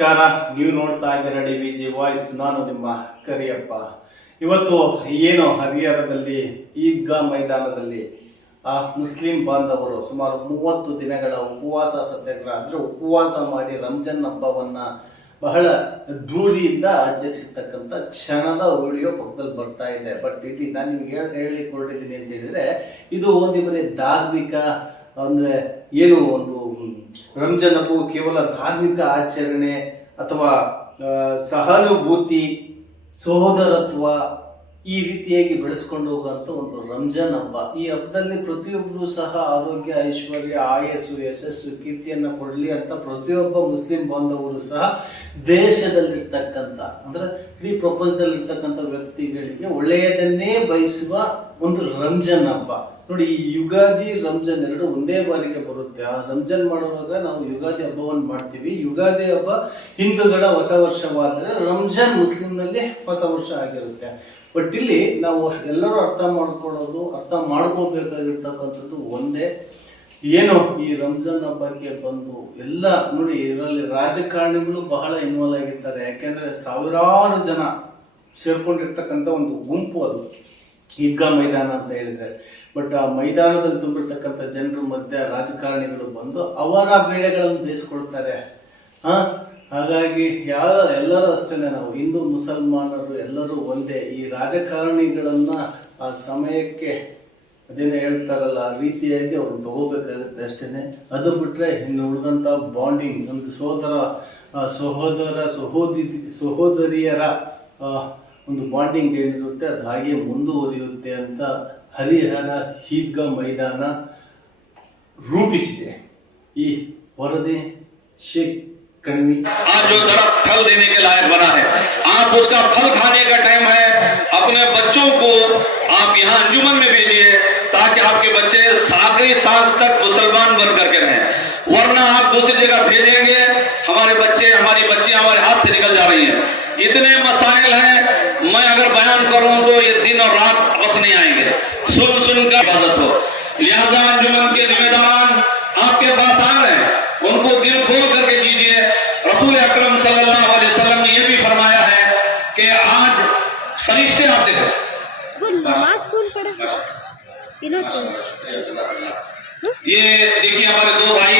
ನಮಸ್ಕಾರ. ನೀವು ನೋಡ್ತಾ ಇದ್ದೀರಾ DVG ವಾಯ್ಸ್. ನಾನು ನಿಮ್ಮ ಕರಿಯಪ್ಪ. ಇವತ್ತು ಏನು ಹರಿಹರದಲ್ಲಿ ಈದ್ಗಾ ಮೈದಾನದಲ್ಲಿ ಮುಸ್ಲಿಂ ಬಾಂಧವರು ಸುಮಾರು 30 ದಿನಗಳ ಉಪವಾಸ ಸತ್ಯಾಗ್ರಹ ಅಂದ್ರೆ ಉಪವಾಸ ಮಾಡಿ ರಂಜಾನ್ ಹಬ್ಬವನ್ನ ಬಹಳ ದೂರಿಯಿಂದ ಆಚರಿಸಿರ್ತಕ್ಕಂಥ ಕ್ಷಣದ ವಿಡಿಯೋ ಪಕ್ಕದಲ್ಲಿ ಬರ್ತಾ ಇದೆ. ಬಟ್ ಇದು ನಾನು ನಿಮ್ಗೆ ಹೇಳಲಿಕ್ಕೆ ಹೊರಟಿದ್ದೀನಿ ಅಂತ ಹೇಳಿದ್ರೆ, ಇದು ಒಂದು ಬರೀ ಧಾರ್ಮಿಕ ಅಂದ್ರೆ ಏನು ಒಂದು ರಂಜಾನ್ ಹಬ್ಬವು ಕೇವಲ ಧಾರ್ಮಿಕ ಆಚರಣೆ ಅಥವಾ ಸಹಾನುಭೂತಿ, ಸಹೋದರತ್ವ ಈ ರೀತಿಯಾಗಿ ಬೆಳೆಸ್ಕೊಂಡು ಹೋಗುವಂತ ಒಂದು ರಂಜಾನ್ ಹಬ್ಬ. ಈ ಹಬ್ಬದಲ್ಲಿ ಪ್ರತಿಯೊಬ್ಬರು ಸಹ ಆರೋಗ್ಯ, ಐಶ್ವರ್ಯ, ಆಯಸ್ಸು, ಯಶಸ್ಸು, ಕೀರ್ತಿಯನ್ನ ಕೊಡ್ಲಿ ಅಂತ ಪ್ರತಿಯೊಬ್ಬ ಮುಸ್ಲಿಂ ಬಾಂಧವರು ಸಹ ದೇಶದಲ್ಲಿರ್ತಕ್ಕಂಥ ಅಂದ್ರೆ ಇಡೀ ಪ್ರಪಂಚದಲ್ಲಿರ್ತಕ್ಕಂಥ ವ್ಯಕ್ತಿಗಳಿಗೆ ಒಳ್ಳೆಯದನ್ನೇ ಬಯಸುವ ಒಂದು ರಂಜಾನ್ ಹಬ್ಬ. ನೋಡಿ, ಈ ಯುಗಾದಿ ರಂಜಾನ್ ಎರಡು ಒಂದೇ ಬಾರಿಗೆ ಬರುತ್ತೆ. ಆ ರಂಜಾನ್ ಮಾಡುವಾಗ ನಾವು ಯುಗಾದಿ ಹಬ್ಬವನ್ನು ಮಾಡ್ತೀವಿ. ಯುಗಾದಿ ಹಬ್ಬ ಹಿಂದೂಗಳ ಹೊಸ ವರ್ಷವಾದರೆ ರಂಜಾನ್ ಮುಸ್ಲಿಂನಲ್ಲಿ ಹೊಸ ವರ್ಷ ಆಗಿರುತ್ತೆ. ಬಟ್ ಇಲ್ಲಿ ನಾವು ಎಲ್ಲರೂ ಅರ್ಥ ಮಾಡ್ಕೋಬೇಕಾಗಿರ್ತಕ್ಕಂಥದ್ದು ಒಂದೇ, ಏನು ಈ ರಂಜಾನ್ ಹಬ್ಬಕ್ಕೆ ಬಂದು ಎಲ್ಲ ನೋಡಿ, ಇದರಲ್ಲಿ ರಾಜಕಾರಣಿಗಳು ಬಹಳ ಇನ್ವಾಲ್ವ್ ಆಗಿರ್ತಾರೆ. ಯಾಕೆಂದ್ರೆ ಸಾವಿರಾರು ಜನ ಸೇರ್ಕೊಂಡಿರ್ತಕ್ಕಂಥ ಒಂದು ಗುಂಪು ಅದು ಈದ್ಗಾ ಮೈದಾನ ಅಂತ ಹೇಳಿದ್ರೆ. ಬಟ್ ಆ ಮೈದಾನದಲ್ಲಿ ತುಂಬಿರ್ತಕ್ಕಂಥ ಜನರ ಮಧ್ಯೆ ರಾಜಕಾರಣಿಗಳು ಬಂದು ಅವರ ಬೇಳೆಗಳನ್ನು ಬೇಯಿಸ್ಕೊಳ್ತಾರೆ. ಹಾಗಾಗಿ ಎಲ್ಲರೂ ಅಷ್ಟೇನೆ, ನಾವು ಹಿಂದೂ ಮುಸಲ್ಮಾನರು ಎಲ್ಲರೂ ಒಂದೇ. ಈ ರಾಜಕಾರಣಿಗಳನ್ನ ಆ ಸಮಯಕ್ಕೆ ಅದೇನೇ ಹೇಳ್ತಾರಲ್ಲ ಆ ರೀತಿಯಾಗಿ ಅವ್ರನ್ನ ತಗೋಬೇಕಾಗುತ್ತೆ ಅಷ್ಟೇನೆ. ಅದು ಬಿಟ್ರೆ ಇನ್ನು ಉಳಿದಂತ ಬಾಂಡಿಂಗ್, ಒಂದು ಸಹೋದರಿಯರ ಒಂದು ಬಾಂಡಿಂಗ್ ಏನಿರುತ್ತೆ ಅದು ಹಾಗೆ ಮುಂದುವರಿಯುತ್ತೆ ಅಂತ ಹರಿಹರ ಈದ್ಗಾ ಮೈದಾನ ರೂಪಿಸಿದೆ. ಈ ವರದಿ ಶೇಖ್ कणवी। आज जो दरख्त फल देने के लायक बना है, आप उसका फल खाने का टाइम है। अपने बच्चों को आप यहाँ अंजुमन में भेजिए ताकि आपके बच्चे आखिरी सांस तक मुसलमान बन करके रहें। वरना आप दूसरी जगह भेजेंगे, हमारे बच्चे, हमारी बच्चियां हमारे हाथ से निकल जा रही हैं। इतने मसाइल हैं, मैं अगर बयान करूं तो ये दिन और रात बस नहीं आएंगे। सुन कर इबादत हो। लिहाजा अंजुमन के जिम्मेदार आपके पास आ रहे हैं, उनको दिल खोल करके दीजिए। रसूल अकरम सल्लल्लाहु अलैहि वसल्लम ने यह भी फरमाया है कि आज फरिश्ते आते हैं। ये देखिए, हमारे दो भाई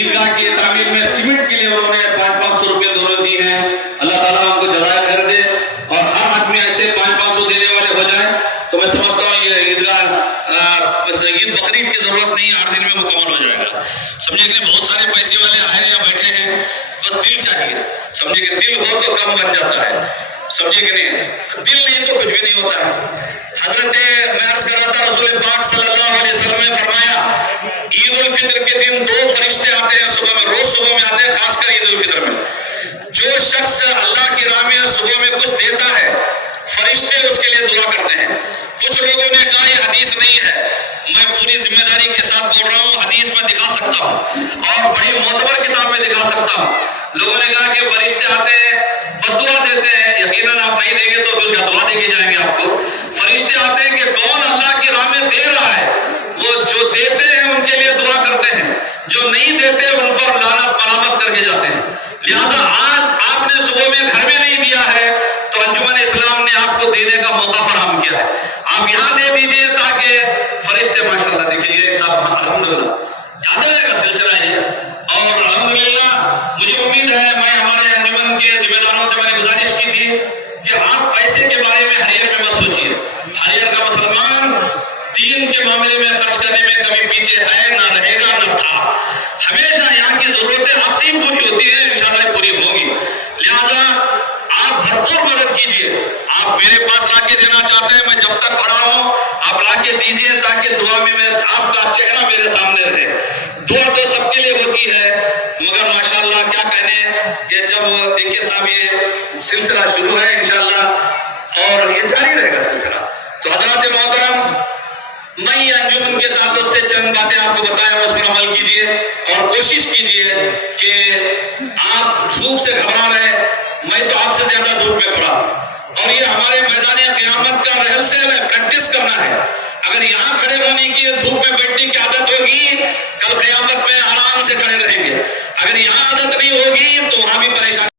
ईदगाह की तामीर में सीमेंट के लिए उन्होंने 500 रुपए दोनों दी हैं। अल्लाह ताला उनको जज़ाए खैर दे और हर आदमी ऐसे 500 देने वाले हो जाए तो मैं समझता हूँ ये ईदगाह ईद बकरीद की जरूरत नहीं, 8 दिन में मुकम्मल हो जाएगा। समझे कि बहुत सारे पैसे वाले आए या बैठे हैं, बस दिल चाहिए। समझे कि दिल हो तो कम बन जाता है, समझे कि नहीं? दिल नहीं तो कुछ भी नहीं होता है। हजरत मैं अर्ज कर रहा था, रसूल पाक सल्लल्लाहु अलैहि वसल्लम ने फरमाया, ईद उल फितर के दिन 2 फरिश्ते आते हैं सुबह में, रोज सुबह में आते हैं, खासकर ईद उल फितर में। जो शख्स अल्लाह की राह में सुबह में कुछ देता है, फरिश्ते उसके लिए दुआ करते हैं। कुछ लोगों ने कहा यह हदीस नहीं है, मैं पूरी जिम्मेदारी के साथ बोल रहा हूँ, हदीस में दिखा सकता हूँ और बड़ी मोतबर किताब में दिखा सकता हूँ। लोगों ने कहा कि फरिश्ते आते हैं, बददुआ देते हैं, यकीनन आप नहीं देंगे तो फिर दुआ देके जाएंगे आपको। फरिश्ते आते हैं कि कौन अल्लाह की राह में दे रहा है, वो जो देते हैं उनके लिए दुआ करते हैं, जो नहीं देते उन पर लानत मलामत करके जाते हैं। लिहाजा आज आपने सुबह में घर में नहीं दिया है तो अंजुमन इस्लाम ने आपको देने का मौका फराहम किया है, आप यहाँ दे दीजिए ताकि फरिश्ते माशाल्लाह देखिए एक साथ अल्हम्दुलिल्लाह याद रहेगा सिलसिला ये। और अल्हम्दुलिल्लाह मुझे उम्मीद है, मैं हमारे अंजुमन के जिम्मेदारों से मैंने गुजारिश की थी कि आप पैसे के बारे में हरियर में मत सोचिए। हरियर का मुसलमान दीन के मामले में खर्च करने में कभी पीछे है, ना रहेगा, ना था। हमेशा यहाँ की जरूरतें आपसे ही पूरी होती है, इंशाल्लाह पूरी होगी। लिहाजा आप भरपूर मदद कीजिए। आप मेरे पास लाके देना चाहते हैं, मैं जब तक खड़ा हूँ आप लाके दीजिए ताकि दुआ में आपका चेहरा मेरे सामने रहे। दुआ तो सबके लिए होती है, मगर माशाल्लाह क्या कहने कि जब देखिए साहब ये सिलसिला शुरू है इंशाल्लाह और ये जारी रहेगा सिलसिला। तो हजरात मोहतरम, मैं ये अंजुमन के ताल्लुक से चंद बातें आपको बताया, उस पर अमल कीजिए और कोशिश कीजिए कि आप धूप से घबरा रहे, मैं तो आपसे ज्यादा धूप में खड़ा हूं और ये हमारे मैदान क़यामत का रहल सहल है, प्रैक्टिस करना है। अगर यहाँ खड़े होने की, धूप में बैठने की आदत होगी, कल क़यामत में आराम से खड़े रहेंगे। अगर यहाँ आदत नहीं होगी तो वहां भी परेशानी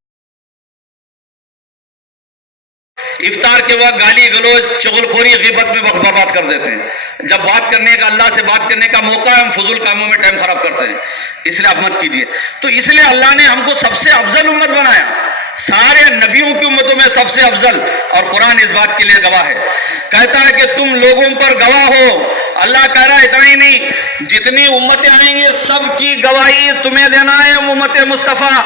افطار کے وقت گالی گلوچ چغلخوری غیبت میں وقت برباد کر دیتے ہیں. جب بات کرنے کا اللہ سے بات کرنے کا موقع ہے ہم فضول کاموں میں ٹائم خراب کرتے ہیں. اس لیے آپ مت کیجیے. تو اس لیے اللہ نے ہم کو سب سے افضل امت بنایا, سارے نبیوں کی امتوں میں سب سے افضل, اور قرآن اس بات کے لیے گواہ ہے. کہتا ہے کہ تم لوگوں پر گواہ ہو. اللہ کہہ رہا ہے اتنا ہی نہیں, جتنی امتیں آئیں گے سب کی گواہی تمہیں دینا ہے. امت مصطفیٰ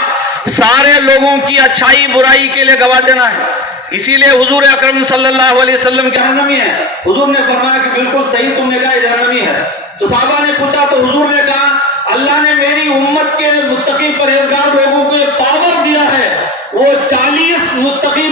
سارے لوگوں کی اچھائی برائی کے لیے گواہ دینا ہے. اسی لیے حضور اکرم صلی اللہ علیہ وسلم کے جہنمی ہے. حضور نے فرمایا کہ بالکل صحیح تم نے کہا جہنمی ہے. تو صحابہ نے پوچھا تو حضور نے کہا اللہ نے میری امت کے متقی پرہیزگار لوگوں کو یہ پاور دیا ہے, وہ 40 متقی